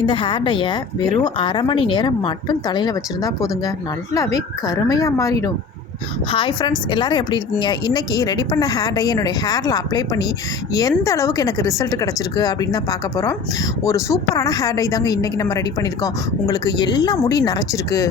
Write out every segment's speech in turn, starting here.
இந்த ஹேர் டையை வெறும் அரை மணி நேரம் மட்டும் தலையில் வச்சுருந்தா போதுங்க. நல்லாவே கருமையாக மாறிடும். ஹாய் ஃப்ரெண்ட்ஸ் எல்லோரும் எப்படி இருக்கீங்க? இன்றைக்கி ரெடி பண்ண ஹேர் டை என்னுடைய ஹேரில் அப்ளை பண்ணி எந்த அளவுக்கு எனக்கு ரிசல்ட் கிடச்சிருக்கு அப்படின்னு தான் பார்க்க போகிறோம் ஒரு சூப்பரான ஹேர் டை தாங்க இன்றைக்கி நம்ம ரெடி பண்ணியிருக்கோம். உங்களுக்கு எல்லா முடி நரைச்சிருக்கு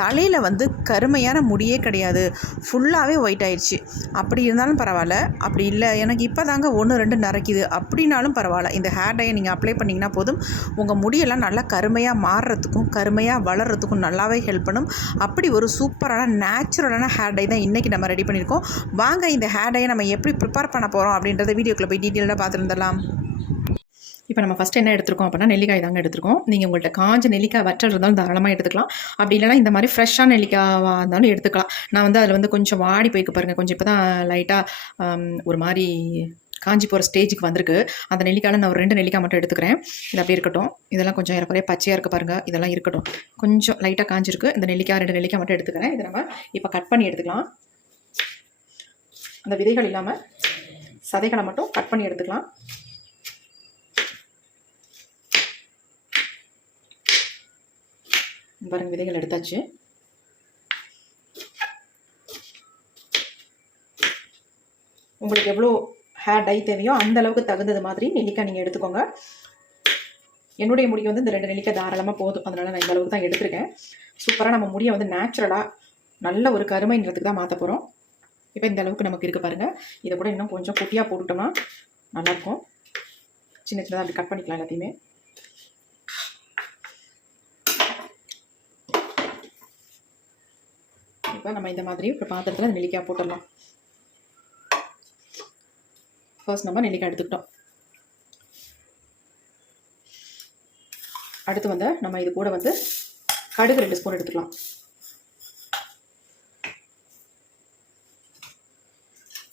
தலையில் வந்து கருமையான முடியே கிடையாது. ஃபுல்லாகவே ஒயிட் ஆயிடுச்சு. அப்படி இருந்தாலும் பரவாயில்ல. அப்படி இல்லை. எனக்கு இப்போ தாங்க ஒன்று ரெண்டு நரைக்குது. அப்படின்னாலும் பரவாயில்ல. இந்த ஹேர் டையை நீங்கள் அப்ளை பண்ணிங்கன்னா போதும். உங்கள் முடியெல்லாம் நல்லா கருமையாக மாறுறதுக்கும் கருமையாக வளர்கிறதுக்கும் நல்லாவே ஹெல்ப் பண்ணும். அப்படி ஒரு சூப்பரான நேச்சுரலான ஹேர் டை தான் இன்றைக்கி நம்ம ரெடி பண்ணியிருக்கோம். வாங்க இந்த ஹேர் டையை நம்ம எப்படி ப்ரிப்பேர் பண்ண போகிறோம் அப்படின்றத வீடியோக்குள்ளே போய் டீட்டெயிலாக பார்த்துருந்தலாம் இப்போ நம்ம ஃபஸ்ட் என்ன எடுத்துருக்கோம் அப்படின்னா நெல்லிக்காய் தாங்க எடுத்துருக்கோம். நீங்கள் உங்கள்கிட்ட காஞ்ச நெல்லிக்காய் வற்றல் இருந்தாலும் தாராளமாக எடுத்துக்கலாம். அப்படி இல்லைனா இந்த மாதிரி ஃப்ரெஷ்ஷாக நெல்லிக்காவாக இருந்தாலும் எடுத்துக்கலாம். நான் வந்து அதில் வந்து கொஞ்சம் வாடி போய்க்கு பாருங்கள் கொஞ்சம் இப்போ தான் லைட்டாக ஒரு மாதிரி காஞ்சி போகிற ஸ்டேஜுக்கு வந்திருக்கு. அந்த நெல்லிக்காயில் நான் ஒரு ரெண்டு நெல்லிக்காய் மட்டும் எடுத்துக்கிறேன். இது அப்படியே இருக்கட்டும். இதெல்லாம் கொஞ்சம் ஏறக்குறைய பச்சையாக இருக்க பாருங்கள் இதெல்லாம் இருக்கட்டும். கொஞ்சம் லைட்டாக காஞ்சிருக்கு. இந்த நெல்லிக்காய் ரெண்டு நெல்லிக்காய் மட்டும் எடுத்துக்கிறேன். இதை நம்ம இப்போ கட் பண்ணி எடுத்துக்கலாம். அந்த விதைகள் இல்லாமல் சதைகளை மட்டும் கட் பண்ணி எடுத்துக்கலாம். பாருங்க விதைகள் எடுத்தாச்சு. உங்களுக்கு எவ்வளோ ஹேர் டை தேவையோ அந்த அளவுக்கு தகுந்தது மாதிரி நெல்லிக்காய் நீங்கள் எடுத்துக்கோங்க. என்னுடைய முடிக்கு வந்து இந்த ரெண்டு நெல்லிக்காய் தாராளமாக போதும். அதனால் நான் இந்த அளவுக்கு தான் எடுத்திருக்கேன். சூப்பராக நம்ம முடியை வந்து நேச்சுரலாக நல்ல ஒரு கருமைன்றதுக்கு தான் மாற்ற போகிறோம் இப்போ இந்த அளவுக்கு நமக்கு இருக்குது பாருங்கள் இதை கூட இன்னும் கொஞ்சம் குட்டியாக போட்டுட்டோம்னா நல்லாயிருக்கும் சின்ன சின்னதாக அப்படி கட் பண்ணிக்கலாம் எல்லாத்தையுமே. இப்போ நம்ம இந்த மாதிரி ஒரு பாத்திரத்தில் நெல்லிக்காய் போட்டுடலாம். ஃபர்ஸ்ட் நம்ம நெல்லிக்காய் எடுத்துக்கிட்டோம். அடுத்து வந்து நம்ம இது கூட வந்து கடுகு ரெண்டு ஸ்பூன் எடுத்துக்கலாம்.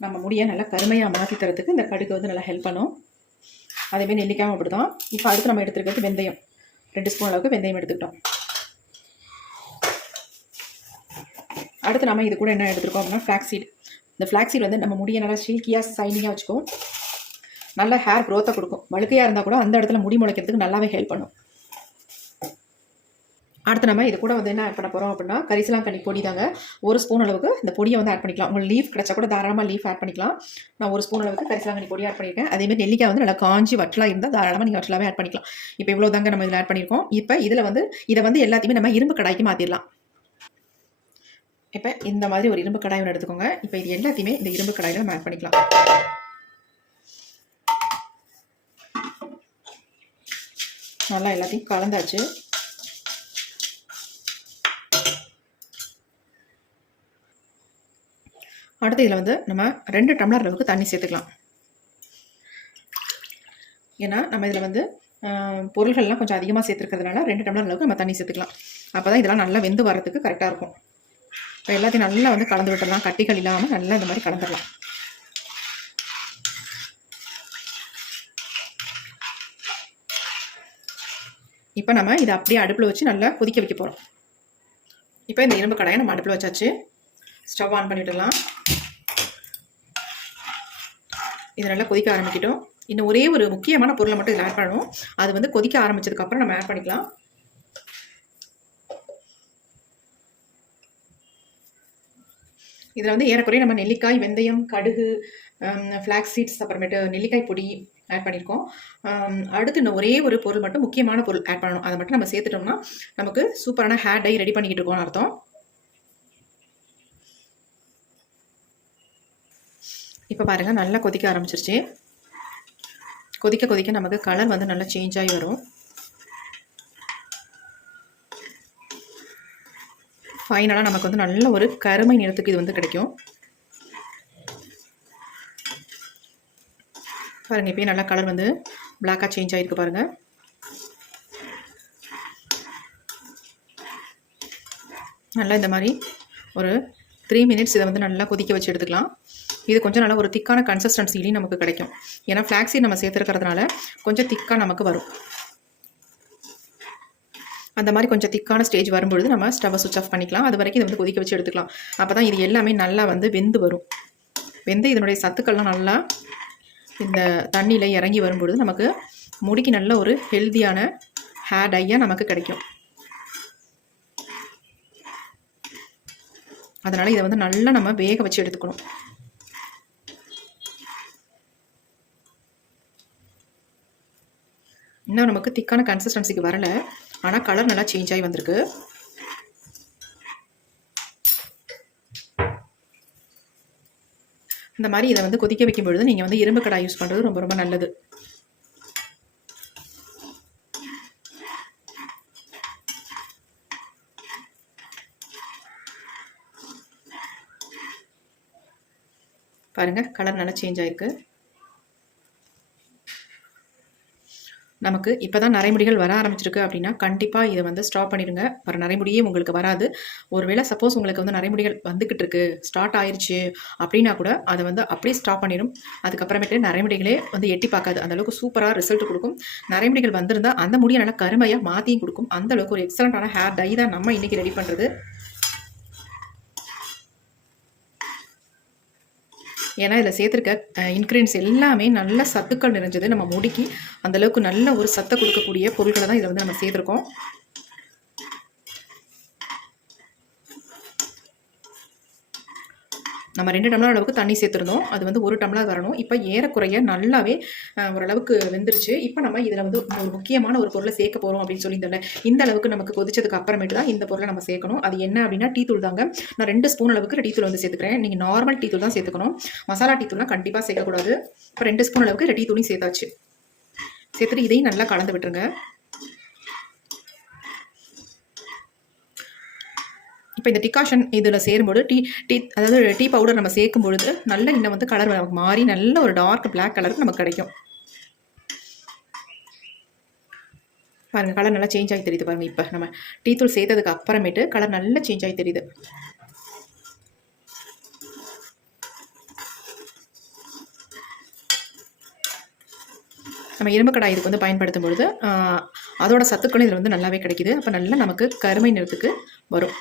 நம்ம முடியை நல்லா கருமையாக மாற்றி தரத்துக்கு இந்த கடுகு வந்து நல்லா ஹெல்ப் பண்ணும். அதேமாரி நெல்லிக்காயும் அப்படி தான் இப்போ அடுத்து நம்ம எடுத்துருக்கிறது வெந்தயம். ரெண்டு ஸ்பூன் அளவுக்கு வெந்தயம் எடுத்துக்கிட்டோம். அடுத்து நம்ம இது கூட என்ன எடுத்துருக்கோம் அப்படின்னா ஃப்ளாக்ஸீட் இந்த ஃப்ளாக்ஸீட் வந்து நம்ம முடியை நல்லா ஷில்கியாக சைனிங்காக வச்சுக்கோம் நல்ல ஹேர் க்ரோத்தை கொடுக்கும். வழுக்கையாக இருந்தால் கூட அந்த இடத்துல முடி முளைக்கிறதுக்கு நல்லாவே ஹெல்ப் பண்ணும். அடுத்து நம்ம இது கூட வந்து என்ன ஆட் பண்ண போகிறோம் அப்படின்னா கரிசலாங்கண்ணி பொடி தாங்க. ஒரு ஸ்பூன் அளவுக்கு இந்த பொடியை வந்து ஆட் பண்ணிக்கலாம். உங்களுக்கு லீஃப் கிடச்சா கூட தாராளமாக லீஃப் ஆட் பண்ணிக்கலாம். நான் ஒரு ஸ்பூன் அளவுக்கு கரிசலாங்கண்ணி பொடி ஆட் பண்ணியிருக்கேன். அதேமாதிரி நெல்லிக்காய் வந்து நல்லா காஞ்சி வட்டலாக இருந்தால் தாராளமாக நீங்கள் வட்டலாகவே ஆட் பண்ணிக்கலாம். இப்போ இவ்வளோ தாங்க நம்ம இதில் ஆட் பண்ணியிருக்கோம்? இப்போ இதில் வந்து இதை வந்து எல்லாத்தையுமே நம்ம இரும்பு கடாய்க்கு மாற்றிடலாம் இப்போ இந்த மாதிரி ஒரு இரும்பு கடாய் ஒன்று எடுத்துக்கோங்க. இப்போ இது எல்லாத்தையுமே இந்த இரும்பு கடாயில் நம்ம ஆட் பண்ணிக்கலாம். நல்லா எல்லாத்தையும் கலந்தாச்சு. அடுத்து இதில் வந்து நம்ம ரெண்டு டம்ளர் அளவுக்கு தண்ணி சேர்த்துக்கலாம். ஏன்னா நம்ம இதில் வந்து பொருள்கள்லாம் கொஞ்சம் அதிகமாக சேர்த்துருக்கிறதுனால ரெண்டு டம்ளர் அளவுக்கு நம்ம தண்ணி சேர்த்துக்கலாம். அப்போ தான் இதெல்லாம் நல்லா வெந்து வரதுக்கு கரெக்டாக இருக்கும். இப்போ எல்லாத்தையும் நல்லா வந்து கலந்து விட்டுடலாம் கட்டிகள் இல்லாமல் நல்லா இந்த மாதிரி கலந்துடலாம் இப்போ நம்ம இதை அப்படியே அடுப்பில் வச்சு நல்லா கொதிக்க வைக்க போகிறோம் இப்போ இந்த இரும்பு கடாயை நம்ம அடுப்பில் வச்சாச்சு. ஸ்டவ் ஆன் பண்ணிவிடலாம் இது நல்லா கொதிக்க ஆரம்பிக்கட்டும். இன்னும் ஒரே ஒரு முக்கியமான பொருளை மட்டும் இதில் ஆட் பண்ணணும். அது வந்து கொதிக்க ஆரம்பிச்சதுக்கப்புறம் நம்ம ஆட் பண்ணிக்கலாம். இதில் வந்து ஏறக்குறைய நம்ம நெல்லிக்காய் வெந்தயம் கடுகு ஃப்ளாக்ஸ் சீட்ஸ் அப்புறமேட்டு நெல்லிக்காய் பொடி ஆட் பண்ணியிருக்கோம். அடுத்து இன்னும் ஒரே ஒரு பொருள் மட்டும் முக்கியமான பொருள் ஆட் பண்ணணும். அதை மட்டும் நம்ம சேர்த்துட்டோம்னா நமக்கு சூப்பரான ஹேர் டை ரெடி பண்ணிக்கிட்டு இருக்கோம்னு அர்த்தம். இப்போ பாருங்கள் நல்லா கொதிக்க ஆரம்பிச்சிருச்சு. கொதிக்க கொதிக்க நமக்கு கலர் வந்து நல்லா சேஞ்ச் ஆகி வரும். ஃபைனலாக நமக்கு வந்து நல்ல ஒரு கருமை நிறத்துக்கு இது வந்து கிடைக்கும். பாருங்கள் இப்போயே நல்லா கலர் வந்து பிளாக்காக சேஞ்ச் ஆகிருக்கு பாருங்கள் நல்லா இந்த மாதிரி ஒரு த்ரீ மினிட்ஸ் இதை வந்து நல்லா கொதிக்க வச்சு எடுத்துக்கலாம். இது கொஞ்சம் நல்லா ஒரு திக்கான கன்சிஸ்டன்சிலையும் நமக்கு கிடைக்கும். ஏன்னா ஃப்ளாக்ஸி நம்ம சேர்த்துருக்கிறதுனால கொஞ்சம் திக்காக நமக்கு வரும். அந்த மாதிரி கொஞ்சம் திக்கான ஸ்டேஜ் வரும்பொழுது நம்ம ஸ்டவ்வை சுவிச் ஆஃப் பண்ணிக்கலாம். அது வரைக்கும் இதை வந்து கொதிக்க வச்சு எடுத்துக்கலாம். அப்போ தான் இது எல்லாமே நல்லா வந்து வெந்து வரும். வெந்து இதனுடைய சத்துக்கள்லாம் நல்லா இந்த தண்ணியில் இறங்கி வரும்பொழுது நமக்கு முடிக்கு நல்ல ஒரு ஹெல்த்தியான ஹேர் டையாக நமக்கு கிடைக்கும். அதனால் இதை வந்து நல்லா நம்ம வேக வச்சு எடுத்துக்கணும். இன்னும் நமக்கு திக்கான கன்சிஸ்டன்சிக்கு வரல. ஆனால் கலர் நல்லா சேஞ்ச் ஆகி வந்திருக்கு. இந்த மாதிரி இதை வந்து கொதிக்க வைக்கும் பொழுது நீங்கள் வந்து இரும்பு கடாய் யூஸ் பண்ணுறது ரொம்ப ரொம்ப நல்லது. பாருங்கள் கலர் நல்லா சேஞ்ச் ஆயிருக்கு. நமக்கு இப்போ தான் நரைமுடிகள் வர ஆரம்பிச்சிருக்கு அப்படின்னா கண்டிப்பாக இதை வந்து ஸ்டாப் பண்ணிடுங்க. வர நரைமுடியே உங்களுக்கு வராது. ஒருவேளை சப்போஸ் உங்களுக்கு வந்து நரைமுடிகள் வந்துக்கிட்டு இருக்கு ஸ்டார்ட் ஆயிடுச்சு அப்படின்னா கூட அதை வந்து அப்படியே ஸ்டாப் பண்ணிடும் அதுக்கப்புறமேட்டு நரைமுடிகளே வந்து எட்டி பார்க்காது. அந்த அளவுக்கு சூப்பராக ரிசல்ட் கொடுக்கும். நரைமுடிகள் வந்திருந்தால் அந்த முடியை நல்லா கருமையாக மாற்றியும் கொடுக்கும். அந்த அளவுக்கு ஒரு எக்ஸலண்ட்டான ஹேர் டை தான் நம்ம இன்றைக்கி ரெடி பண்ணுறது ஏன்னா இதில் சேர்த்துருக்க இன்க்ரீடியன்ஸ் எல்லாமே நல்ல சத்துக்கள் நிறைஞ்சது நம்ம முடிக்கு. அந்தளவுக்கு நல்ல ஒரு சத்தை கொடுக்கக்கூடிய பொருட்களை தான் இதில் வந்து நம்ம சேர்த்துருக்கோம். நம்ம ரெண்டு டம்ளர் அளவுக்கு தண்ணி சேர்த்துருந்தோம். அது வந்து ஒரு டம்ளர் வரணும். இப்போ ஏறக்குறைய நல்லாவே ஓரளவுக்கு வெந்துருச்சு. இப்போ நம்ம இதில் வந்து ஒரு முக்கியமான ஒரு பொருளை சேர்க்க போகிறோம் அப்படின்னு சொல்லியிருந்தேன் இந்த அளவுக்கு நமக்கு கொதிச்சதுக்கு அப்புறமேட்டு தான் இந்த பொருளை நம்ம சேர்க்கணும். அது என்ன அப்படின்னா டீ தூள் தாங்க. நான் ரெண்டு ஸ்பூன் அளவுக்கு டீ தூள் வந்து சேர்த்துக்கிறேன். நீங்கள் நார்மல் டீ தூள் தான் சேர்த்துக்கணும். மசாலா டீ தூள்லாம் கண்டிப்பாக சேர்க்கக்கூடாது. இப்போ ரெண்டு ஸ்பூன் அளவுக்கு டீ தூளையும் சேர்த்தாச்சு. சேர்த்துட்டு இதையும் நல்லா கலந்து விட்டுருங்க. இப்போ இந்த டிகாஷன் இதில் சேரும்போது டீ டீ அதாவது டீ பவுடர் நம்ம சேர்க்கும் பொழுது நல்ல இன்னும் வந்து கலர் நமக்கு மாறி நல்ல ஒரு டார்க் பிளாக் கலருக்கு நமக்கு கிடைக்கும். பாருங்கள் கலர் நல்லா சேஞ்ச் ஆகி தெரியுது பாருங்கள் இப்போ. நம்ம டீ தூள் சேர்த்ததுக்கு அப்புறமேட்டு கலர் நல்லா சேஞ்ச் ஆகி தெரியுது. நம்ம இரும்பு கடாய் இதுக்கு வந்து பயன்படுத்தும் பொழுது அதோட சத்துக்களும் இதில் வந்து நல்லாவே கிடைக்கிது. அப்போ நல்லா நமக்கு கருமை நிறத்துக்கு வரும்.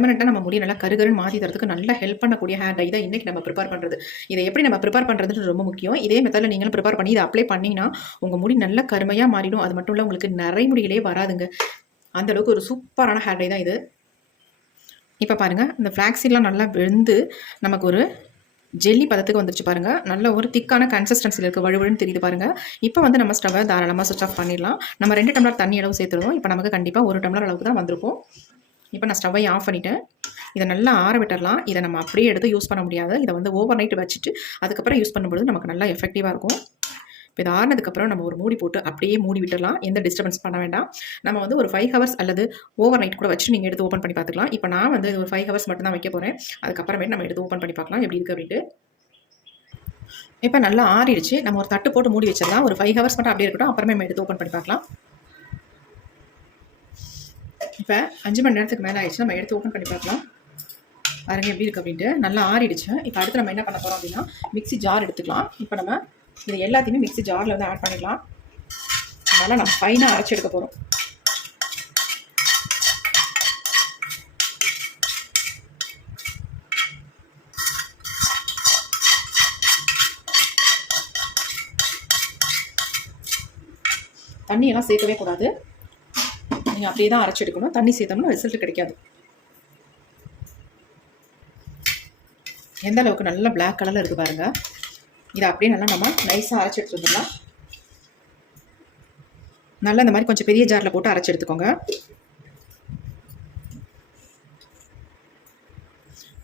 பெர்மனெண்ட்டாக நம்ம முடி நல்லா கருகருன்னு மாற்றி தரதுக்கு நல்லா ஹெல்ப் பண்ணக்கூடிய ஹேர் டை தான் இன்றைக்கி நம்ம ப்ரிப்பேர் பண்ணுறது இதை எப்படி நம்ம ப்ரிப்பேர் பண்ணுறதுன்னு ரொம்ப முக்கியம். இதே மெத்தடில் நீங்களும் ப்ரிப்பேர் பண்ணி இதை அப்ளை பண்ணிங்கன்னா உங்கள் முடி நல்லா கருமையாக மாறிடும். அது மட்டும் இல்லை உங்களுக்கு நிறைய முடிகளே வராதுங்க. அந்தளவுக்கு ஒரு சூப்பரான ஹேர் டை தான் இது. இப்போ பாருங்கள் இந்த ஃப்ளாக்ஸிலாம் நல்லா வெந்து நமக்கு ஒரு ஜெல்லி பதத்துக்கு வந்துருச்சு பாருங்கள் நல்ல ஒரு திக்கான கன்சிஸ்டன்சியில் இருக்குது வழுவழுன்னு தெரியுது பாருங்கள் இப்போ வந்து நம்ம ஸ்டவ்வை தாராளமாக சுவிச் ஆஃப் பண்ணிடலாம். நம்ம ரெண்டு டம்ளர் தண்ணி அளவு சேர்த்துருவோம் இப்போ நமக்கு கண்டிப்பாக ஒரு டம்ளர் அளவுக்கு தான் வந்திருக்கும். இப்போ நான் ஸ்டவ்வை ஆஃப் பண்ணிவிட்டேன் இதை நல்லா ஆற விட்டுடலாம் இதை நம்ம அப்படியே எடுத்து யூஸ் பண்ண முடியாது. இதை வந்து ஓவர் நைட் வச்சுட்டு அதுக்கப்புறம் யூஸ் பண்ணும்போது நமக்கு நல்லா எஃபெக்டிவாக இருக்கும். இப்போ இது ஆறினதுக்கப்புறம் நம்ம ஒரு மூடி போட்டு அப்படியே மூடி விட்டுடலாம் எந்த டிஸ்டர்பன்ஸ் பண்ண வேண்டாம். நம்ம வந்து ஒரு ஃபைவ் ஹவர்ஸ் அல்லது ஓவர் நைட் கூட வச்சு நீங்கள் எடுத்து ஓப்பன் பண்ணி பார்த்துக்கலாம். இப்போ நான் வந்து ஒரு ஃபைவ் ஹவர்ஸ் மட்டும் தான் வைக்க போகிறேன் அதுக்கப்புறமேட்டு நம்ம எடுத்து ஓப்பன் பண்ணி பார்க்கலாம். எப்படி இருக்குது அப்படின்ட்டு. இப்போ நல்லா ஆறிடுச்சு. நம்ம ஒரு தட்டு போட்டு மூடி வச்சிடலாம். ஒரு ஃபைவ் ஹவர்ஸ் மட்டும் அப்படியே இருக்கட்டும். அப்புறமே நம்ம எடுத்து ஓப்பன் பண்ணி பார்க்கலாம். இப்போ அஞ்சு மணி நேரத்துக்கு மேலே ஆயிடுச்சு. நம்ம எடுத்து ஓப்பன் பண்ணி பார்க்கலாம். பாருங்க எப்படி இருக்குது அப்படின்ட்டு. நல்லா ஆறிடுச்சு. இப்போ அடுத்து நம்ம என்ன பண்ண போகிறோம் அப்படின்னா மிக்சி ஜார் எடுத்துக்கலாம். இப்போ நம்ம இது எல்லாத்தையுமே மிக்சி ஜாரில் வந்து ஆட் பண்ணிக்கலாம் அதனால் நம்ம ஃபைனாக அரைச்சி எடுக்க போகிறோம் தண்ணியெல்லாம் சேர்க்கவே கூடாது. நீங்கள் அப்படியே தான் அரைச்சி எடுக்கணும். தண்ணி சேர்த்தோம்னா ரிசல்ட் கிடைக்காது. எந்த அளவுக்கு நல்ல பிளாக் கலரில் இருக்குது பாருங்கள் இதை அப்படியே நல்லா நம்ம நைஸாக அரைச்சி எடுத்துட்டு நல்லா இந்த மாதிரி கொஞ்சம் பெரிய ஜாரில் போட்டு அரைச்சி எடுத்துக்கோங்க.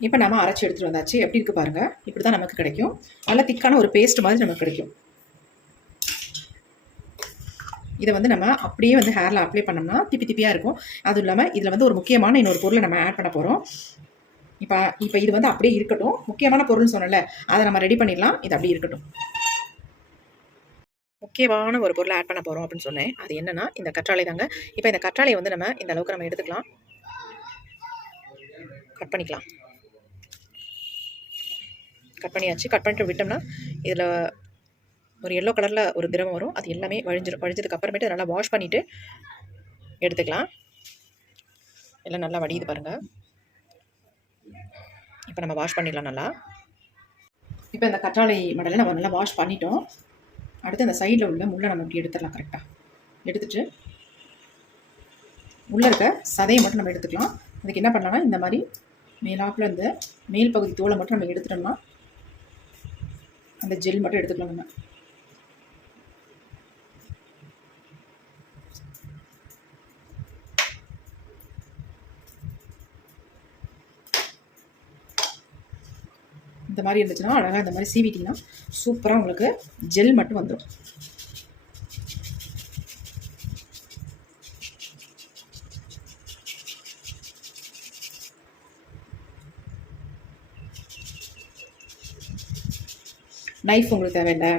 இப்போ நம்ம அரைச்சி எடுத்துகிட்டு வந்தாச்சு. எப்படி இருக்குது பாருங்கள் இப்படி தான் நமக்கு கிடைக்கும். நல்லா திக்கான ஒரு பேஸ்ட் மாதிரி நமக்கு கிடைக்கும். இதை வந்து நம்ம அப்படியே வந்து ஹேரில் அப்ளை பண்ணோம்னா திப்பி திப்பியாக இருக்கும். அதுவும் இல்லாமல் இதில் வந்து ஒரு முக்கியமான இன்னொரு பொருளை நம்ம ஆட் பண்ண போகிறோம் இப்போ இப்போ இது வந்து அப்படியே இருக்கட்டும். முக்கியமான பொருள்னு சொன்னல அதை நம்ம ரெடி பண்ணிடலாம். இது அப்படியே இருக்கட்டும். முக்கியமான ஒரு பொருளை ஆட் பண்ண போகிறோம் அப்படின்னு சொன்னேன். அது என்னென்னா இந்த கற்றாழை தாங்க. இப்போ இந்த கற்றாழையை வந்து நம்ம இந்த அளவுக்கு நம்ம எடுத்துக்கலாம். கட் பண்ணிக்கலாம். கட் பண்ணியாச்சு. கட் பண்ணிட்டு விட்டோம்னா இதில் ஒரு எல்லோ கலரில் ஒரு திரவம் வரும். அது எல்லாமே வழிஞ்சிடும் வழிஞ்சதுக்கு அப்புறமேட்டு நல்லா வாஷ் பண்ணிவிட்டு எடுத்துக்கலாம். எல்லாம் நல்லா வடியுது பாருங்கள் இப்போ நம்ம வாஷ் பண்ணிடலாம் நல்லா. இப்போ இந்த கற்றாழை மடலை நம்ம நல்லா வாஷ் பண்ணிட்டோம். அடுத்து அந்த சைடில் உள்ள முள்ளை நம்ம இப்படி எடுத்துடலாம் கரெக்டாக எடுத்துட்டு உள்ளே இருக்க சதையை மட்டும் நம்ம எடுத்துக்கலாம். அதுக்கு என்ன பண்ணலாம்னா இந்த மாதிரி மேலாப்பில் இந்த மேல் பகுதி தோலை மட்டும் நம்ம எடுத்துட்டோம்னா அந்த ஜெல் மட்டும் எடுத்துக்கலாம் நம்ம. இந்த மாதிரி இருந்துச்சுன்னா அழகாக இந்த மாதிரி சீவிட்டிங்கன்னா சூப்பராக உங்களுக்கு ஜெல் மட்டும் வந்துடும் நைஃப் உங்களுக்கு தேவையில்லை.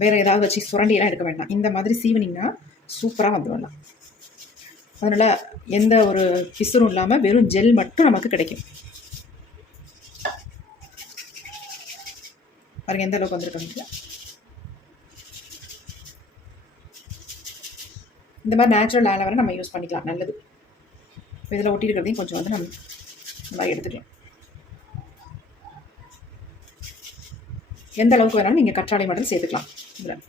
வேறு ஏதாவது வச்சு சுரண்டியெல்லாம் எடுக்க வேண்டாம். இந்த மாதிரி சீவனிங்கன்னா சூப்பராக வந்துடலாம் அதனால் எந்த ஒரு பிசுரும் இல்லாமல் வெறும் ஜெல் மட்டும் நமக்கு கிடைக்கும். பாருங்க எந்த அளவுக்கு வந்திருக்காங்க இந்த மாதிரி நேச்சுரல் ஆலோவேரா நம்ம யூஸ் பண்ணிக்கலாம். நல்லது. இதில் ஒட்டியிருக்கிறதையும் கொஞ்சம் வந்து நம்ம நல்லா எடுத்துக்கலாம். எந்த அளவுக்கு வேணாலும் நீங்கள் கற்றாழை மட்டும் சேர்த்துக்கலாம். இதில்.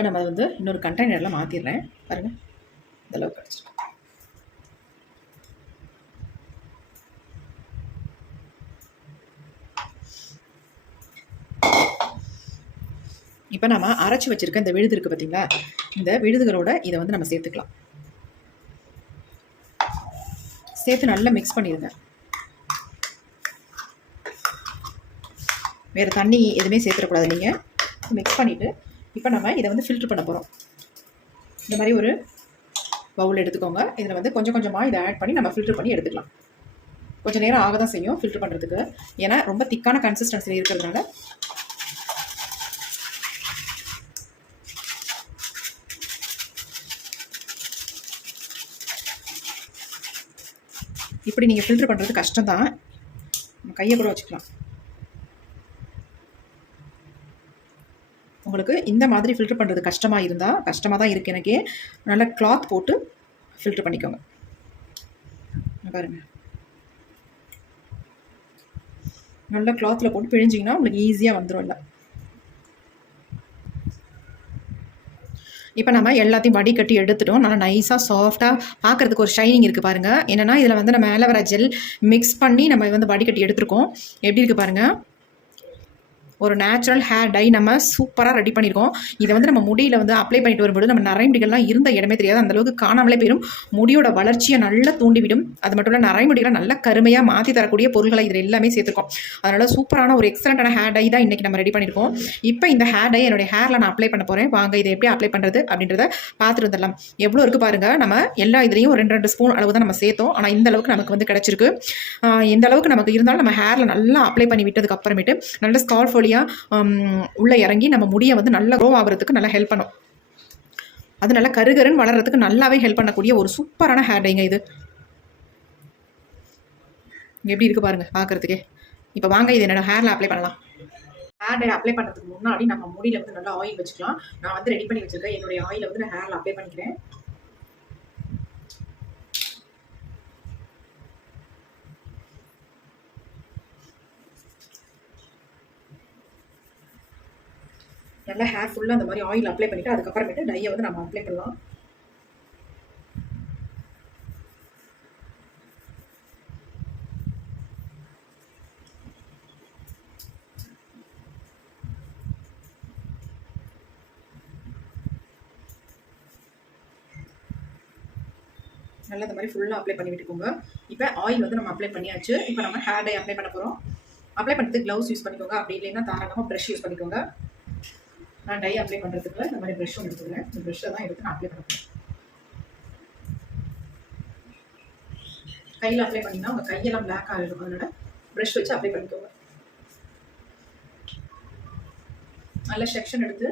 இப்போ நம்ம அதை வந்து இன்னொரு கண்டெய்னரில் மாற்றிடுறேன் பாருங்கள் இந்தளவு அளவுக்கு இப்போ நம்ம அரைச்சி வச்சுருக்க இந்த விழுது இருக்குது பார்த்தீங்களா இந்த விழுதுகளோட இதை வந்து நம்ம சேர்த்துக்கலாம். சேர்த்து நல்லா மிக்ஸ் பண்ணிடுங்க வேறு தண்ணி எதுவுமே சேர்த்துடக்கூடாது நீங்கள் மிக்ஸ் பண்ணிவிட்டு இப்போ நம்ம இதை வந்து ஃபில்ட்ரு பண்ண போகிறோம் இந்த மாதிரி ஒரு பவுல் எடுத்துக்கோங்க. இதில் வந்து கொஞ்சம் கொஞ்சமாக இதை ஆட் பண்ணி நம்ம ஃபில்ட்ரு பண்ணி எடுத்துக்கலாம். கொஞ்சம் நேரம் ஆக தான் செய்யும் ஃபில்ட்ரு பண்ணுறதுக்கு ஏன்னா ரொம்ப திக்கான கன்சிஸ்டன்சி இருக்கிறதுனால இப்படி நீங்கள் ஃபில்ட்ரு பண்ணுறது கஷ்டம் தான் கையை கூட வச்சுக்கலாம். உங்களுக்கு இந்த மாதிரி ஃபில்ட்ரு பண்ணுறது கஷ்டமாக இருந்தால் கஷ்டமாக தான் இருக்குது எனக்கே நல்லா கிளாத் போட்டு ஃபில்டர் பண்ணிக்கோங்க. பாருங்கள் நல்லா கிளாத்தில் போட்டு பிழிஞ்சிங்கன்னா உங்களுக்கு ஈஸியாக வந்துடும் இல்லை இப்போ நம்ம எல்லாத்தையும் வடிகட்டி எடுத்துட்டோம். நல்லா நைஸாக சாஃப்டாக பார்க்குறதுக்கு ஒரு ஷைனிங் இருக்குது பாருங்கள் என்னென்னா இதில் வந்து நம்ம ஆலோவேரா ஜெல் மிக்ஸ் பண்ணி நம்ம வந்து வடிகட்டி எடுத்துருக்கோம். எப்படி இருக்குது பாருங்கள் ஒரு நேச்சுரல் ஹேர் டை நம்ம சூப்பராக ரெடி பண்ணியிருக்கோம் இதை வந்து நம்ம முடியில் வந்து அப்ளை பண்ணிட்டு வரும்போது நம்ம நரைமுடிகள்லாம் இருந்த இடமே தெரியாது. அந்தளவுக்கு காணாமலே போயிடும் முடியோட வளர்ச்சியை நல்லா தூண்டிவிடும். அது மட்டும் இல்லை நரைமுடிகளை நல்லா கருமையாக மாற்றி தரக்கூடிய பொருட்களை இதில் எல்லாமே சேர்த்துருக்கோம். அதனால் சூப்பரான ஒரு எக்ஸலண்ட்டான ஹேர் டை தான் இன்றைக்கி நம்ம ரெடி பண்ணியிருக்கோம் இப்போ இந்த ஹேர் டை என்னுடைய ஹேரில் நான் அப்ளை பண்ண போகிறேன் வாங்க இதை எப்படி அப்ளை பண்ணுறது அப்படின்றத பார்த்துட்டு வந்துடலாம். எவ்வளோ இருக்குது பாருங்கள் நம்ம எல்லா இதுலேயும் ரெண்டு ரெண்டு ஸ்பூன் அளவு தான் நம்ம சேர்த்தோம். ஆனால் இந்த அளவுக்கு நமக்கு வந்து கிடச்சிருக்கு. எந்த அளவுக்கு நமக்கு இருந்தாலும் நம்ம ஹேரில் நல்லா அப்ளை பண்ணி விட்டதுக்கு அப்புறமேட்டு நல்ல ஸ்கால்ஃபோலியாக நல்லபடியாக உள்ளே இறங்கி நம்ம முடியை வந்து நல்லா க்ரோ ஆகிறதுக்கு நல்லா ஹெல்ப் பண்ணும். அது நல்லா கருகருன்னு வளர்கிறதுக்கு நல்லாவே ஹெல்ப் பண்ணக்கூடிய ஒரு சூப்பரான ஹேர் டைங்க இது. எப்படி இருக்குது பாருங்கள் பார்க்குறதுக்கே. இப்போ வாங்க இது என்னோடய ஹேரில் அப்ளை பண்ணலாம். ஹேர் டை அப்ளை பண்ணுறதுக்கு முன்னாடி நம்ம முடியில் வந்து நல்லா ஆயில் வச்சுக்கலாம். நான் வந்து ரெடி பண்ணி வச்சுருக்கேன். என்னுடைய ஆயிலை வந்து நான் ஹேரில் அப்ளை பண்ணிக்கிறேன். நல்லா ஹேர் ஃபுல்லாக அந்த மாதிரி ஆயில் அப்ளை பண்ணிவிட்டு அதுக்கப்புறமேட்டு டையை வந்து நம்ம அப்ளை பண்ணலாம். நல்லா இந்த மாதிரி ஃபுல்லாக அப்ளை பண்ணி விட்டுக்கோங்க இப்போ ஆயில் வந்து நம்ம அப்ளை பண்ணியாச்சு. இப்போ நம்ம ஹேர் டை அப்ளை பண்ண போகிறோம் அப்ளை பண்ணுறதுக்கு க்ளவுஸ் யூஸ் பண்ணிக்கோங்க. அப்படி இல்லைன்னா தாராளமாக ப்ரஷ் யூஸ் பண்ணிக்கோங்க. நான் டை அப்ளை பண்ணுறதுக்குள்ள இந்த மாதிரி ப்ரெஷ்ஷும் எடுத்துக்கிறேன். இந்த ப்ரெஷ்ஷை தான் எடுத்து நான் அப்ளை பண்ணுறேன் கையில் அப்ளை பண்ணிங்கன்னா உங்கள் கையெல்லாம் பிளாக் ஆகிடும் அதோட ப்ரெஷ் வச்சு அப்ளை பண்ணிக்கோங்க. நல்ல செக்ஷன் எடுத்து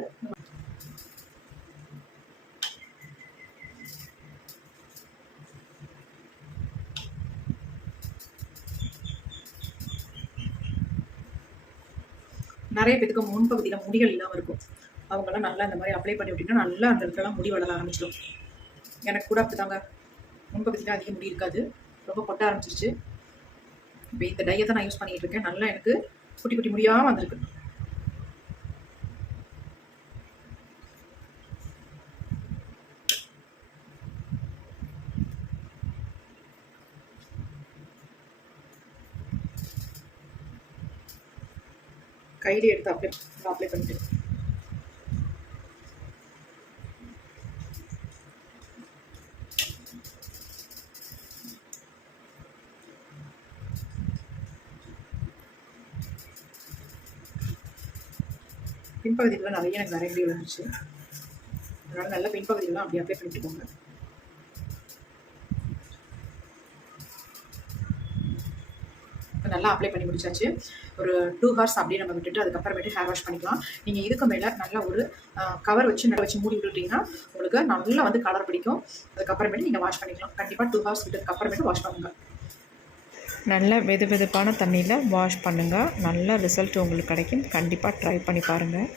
நிறைய பேத்துக்கு முன்பகுதியில் முடிகள் இல்லாமல் இருக்கும். அவங்கெல்லாம் நல்லா இந்த மாதிரி அப்ளை பண்ணி விட்டிங்கன்னா நல்லா அந்த இடத்துலலாம் முடி வளர ஆரம்பிச்சிடும். எனக்கு கூட அப்படிதாங்க. முன்பகுதியில் அதிக முடி இருக்காது. ரொம்ப கொட்ட ஆரம்பிச்சிருச்சு. இப்போ இந்த டையை தான் நான் யூஸ் பண்ணிகிட்டு இருக்கேன். நல்லா எனக்கு குட்டி குட்டி முடியாக வந்திருக்கு. கையிலே எடுத்து அப்ளை அப்ளை பண்ணிட்டு பின்பகுதியில் நிறைய எனக்கு நிறைய வந்துச்சு அதனால் நல்ல பின்பகுதியெல்லாம் அப்படி அப்ளை பண்ணிட்டுக்கோங்க. இப்போ நல்லா அப்ளை பண்ணி முடிச்சாச்சு. ஒரு டூ ஹவர்ஸ் அப்படியே நம்ம விட்டுட்டு அதுக்கப்புறமேட்டு ஹேர் வாஷ் பண்ணிக்கலாம். நீங்கள் இதுக்கு மேலே நல்லா ஒரு கவர் வச்சு நல்லா வச்சு மூடி விட்டுட்டிங்கன்னா உங்களுக்கு நல்லா வந்து கலர் பிடிக்கும். அதுக்கப்புறமேட்டு நீங்கள் வாஷ் பண்ணிக்கலாம். கண்டிப்பாக டூ ஹவர்ஸ் விட்டதுக்கப்புறமேட்டு வாஷ் பண்ணுங்கள் நல்ல வெது வெதுப்பான தண்ணியில் வாஷ் பண்ணுங்கள் நல்ல ரிசல்ட் உங்களுக்கு கிடைக்கும். கண்டிப்பாக ட்ரை பண்ணி பாருங்கள்